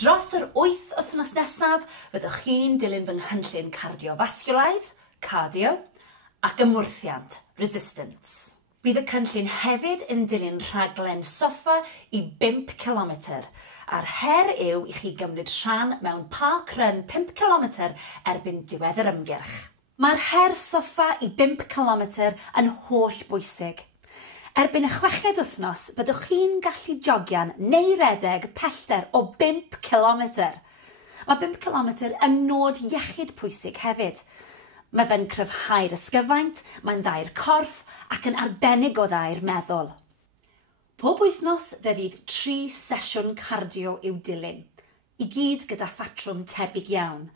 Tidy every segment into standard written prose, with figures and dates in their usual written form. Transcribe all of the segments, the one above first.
Dros yr 8 wythnos nesaf, fyddwch chi'n dilyn fy ngynllun cardiofasgiwlaidd, cardio, ac ymwrthiant, resistance. Bydd y cynllun hefyd yn dilyn rhaglen Soffa i 5 km, a'r her yw i chi gymryd rhan mewn park run 5 km erbyn diwedd yr ymgyrch. Mae'r her Soffa i 5 km yn holl bwysig. Erbyn y 6ed wythnos, byddwch chi'n gallu jogian neu rhedeg pellter o 5 km. Mae 5 km yn nod iechyd pwysig hefyd. Mae fe'n cryfhau'r ysgyfaint, mae'n dda i'r corff ac yn arbennig o dda i'r meddwl. Pob wythnos fe fydd 3 sesiwn cardio i'w dilyn, i gyd gyda phatrwm tebyg iawn.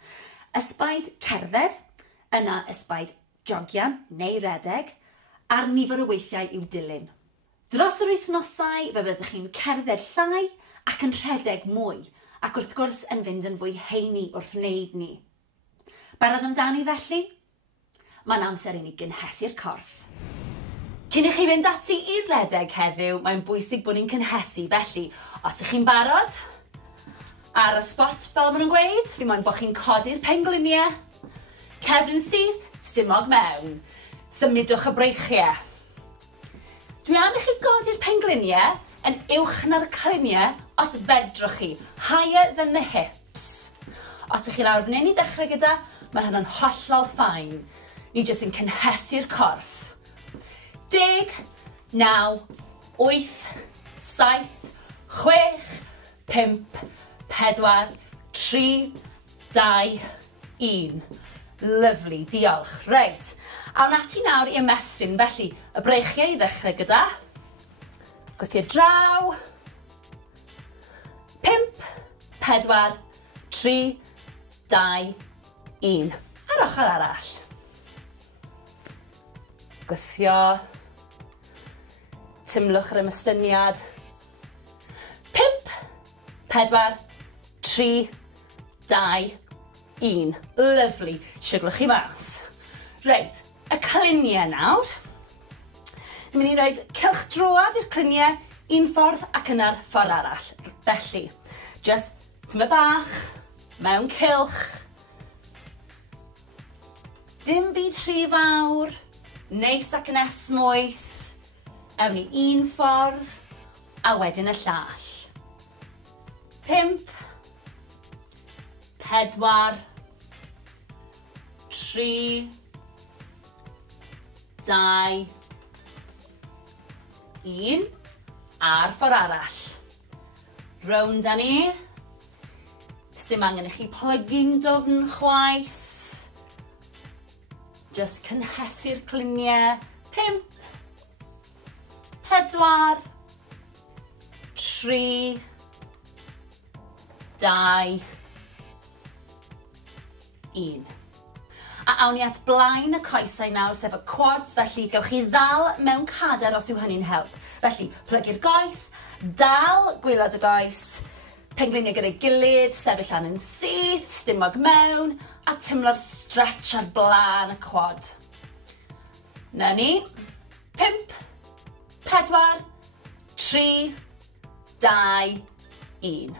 Ysbaid cerdded, yna ysbaid jogian neu rhedeg, a'r nifer o weithiau i'w dilyn. Dros yr wythnosau fe byddwch chi'n cerdded llai ac yn rhedeg mwy, ac wrth gwrs yn fynd yn fwy heini wrth wneud ni. Barod amdani felly? Mae'n amser i ni gynhesu'r corff. Cyn i chi fynd ati i rhedeg heddiw, mae'n bwysig bod ni'n cynhesu, felly os ych chi'n barod, ar y spot fel maen nhw'n gweud, fi moyn bod chi'n codi'r pengluniau, cefn syth, stumog mewn. Symudwch y breichiau. Dwi am i chi godi'r pengluniau yn uwch na'r cluniau os fedrwch chi, higher than the hips. Os ych chi lawr fan hyn i ddechrau gyda, mae hynny'n hollol ffain. Ni jyst yn cynhesu'r corff. 10, 9, 8, 7, 6, 5, 4, 3, 2, 1. Lyfli, diolch. Reit. Awn ati nawr i ymestyn, felly y breichiau i ddechrau gyda. Gwythio draw. 5, 4, 3, 2, 1. Ar ochr arall. Gwythio. Tumlwch yr ymystyniad. 5, 4, 3, 2, 1. Lyfli. Siglwch chi mas. Reit. Y cluniau nawr. Ni'n mynd i roed cylchdroad i'r cluniau un ffordd ac yna'r ffordd arall. Felly, just tyma bach, mewn cylch. Dim byd rhy fawr, neis ac yn esmwyth. Ewn ni un ffordd, a wedyn y llall. 5, 4, 3, 2, 1, a'r ffordd arall. Rownd â ni. Dim angen i chi plygu'n dofn chwaith. Just cynhesu'r cluniau. 5, 4, 3, 2, 1. A awn ni at blaen y coesau nawr, sef y quads, felly gewch chi ddal mewn cader os yw hynny'n help. Felly, plygu'r goes, dal gwaelod y goes, pengluniau gyda'i gilydd, sefyll lan yn syth, stumog mewn, a tymlo'r stretch ar blaen y quad. Na ni. 5, 4, 3, 2, 1.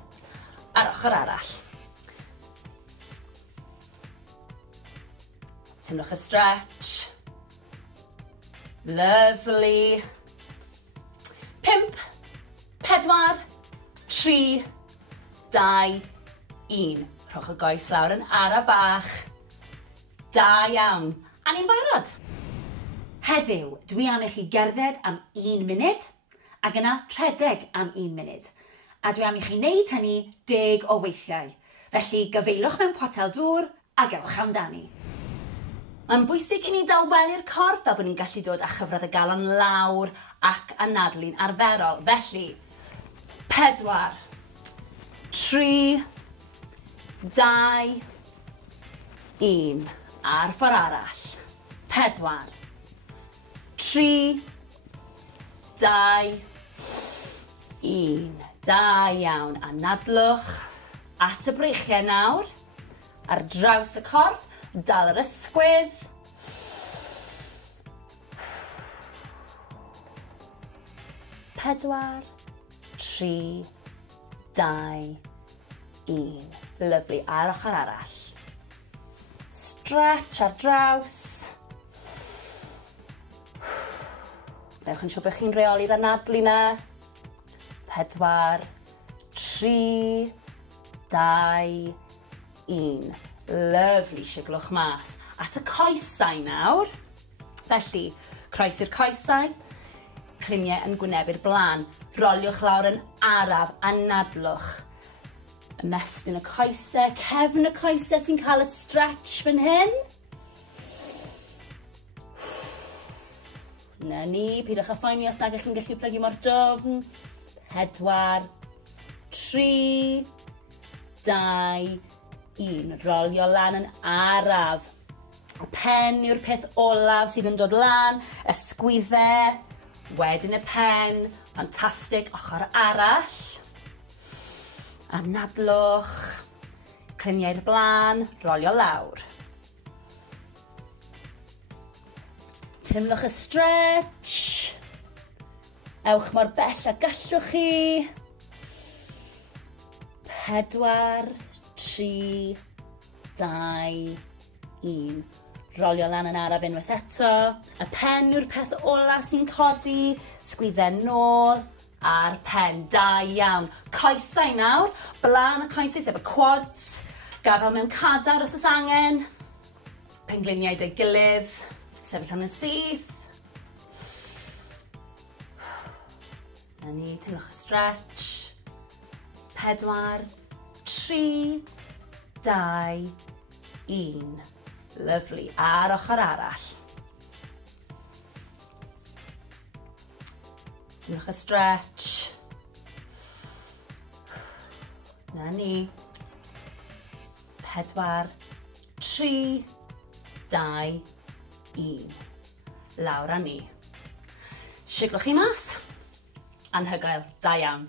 Ar ochr arall. Tymlwch y stretch. Lovely. 5, 4, 3, 2, 1. Rhowch y goes lawr yn ara bach. Da iawn. A ni'n barod. Heddiw, dwi am i chi gerdded am 1 munud, ac yna rhedeg am 1 munud. A dwi am i chi wneud hynny 10 o weithiau. Felly gyfeilwch mewn potel dŵr a gewch amdani. Mae'n bwysig i ni daweli'r corff fel bod ni'n gallu dod â chyfradd y galon lawr ac anadlu'n arferol. Felly, 4, 3, 2, 1. A'r ffordd arall. 4, 3, 2, 1. Da iawn. Anadlwch at y breichiau nawr. Ar draws y corff. Dal yr ysgwydd. 4, 3, 2, 1. Lyfli, a'r ochr arall. Stretch ar draws. Newch yn siŵr bod chi'n reoli'r anadlu na. 4, 3, 2, 1. Lyfli, siglwch mas. At y coesau nawr. Felly, croes i'r coesau. Cliniau yn gwynebu'r blaen. Roliwch lawr yn araf, anadlwch. Ymestyn y coesau, cefn y coesau sy'n cael y stretch fan hyn. Na ni, pidwch â phoeni os nag ych chi'n gallu plygu mor dwfn. 4, 3, 2, 1. Rolio lan yn araf. Y pen yw'r peth olaf sydd yn dod lan. Ysgwyddau. Wedyn y pen. Fantastic. Ochr arall. Anadlwch. Cliniau'r blaen. Rolio lawr. Timlwch y stretch. Ewch mor bell a gallwch chi. 4, 3, 2, 1. Rolio lan yn araf unwaith eto. Y pen yw'r peth ola sy'n codi. Sgwyddau nôl. A'r pen. Da iawn. Coesau nawr. Blaen y coesau sef y quads. Gafel mewn cadar os oes angen. Pengliniau dy gilydd. Sefyll yn y syth. Na ni, timlwch y stretch. 4, 3, 2, 1. Lyfli. A'r ochr arall. Timlwch y stretch. Na ni. 4, 3, 2, 1. Lawr â ni. Siglwch chi mas. Anhygoel. Da iawn.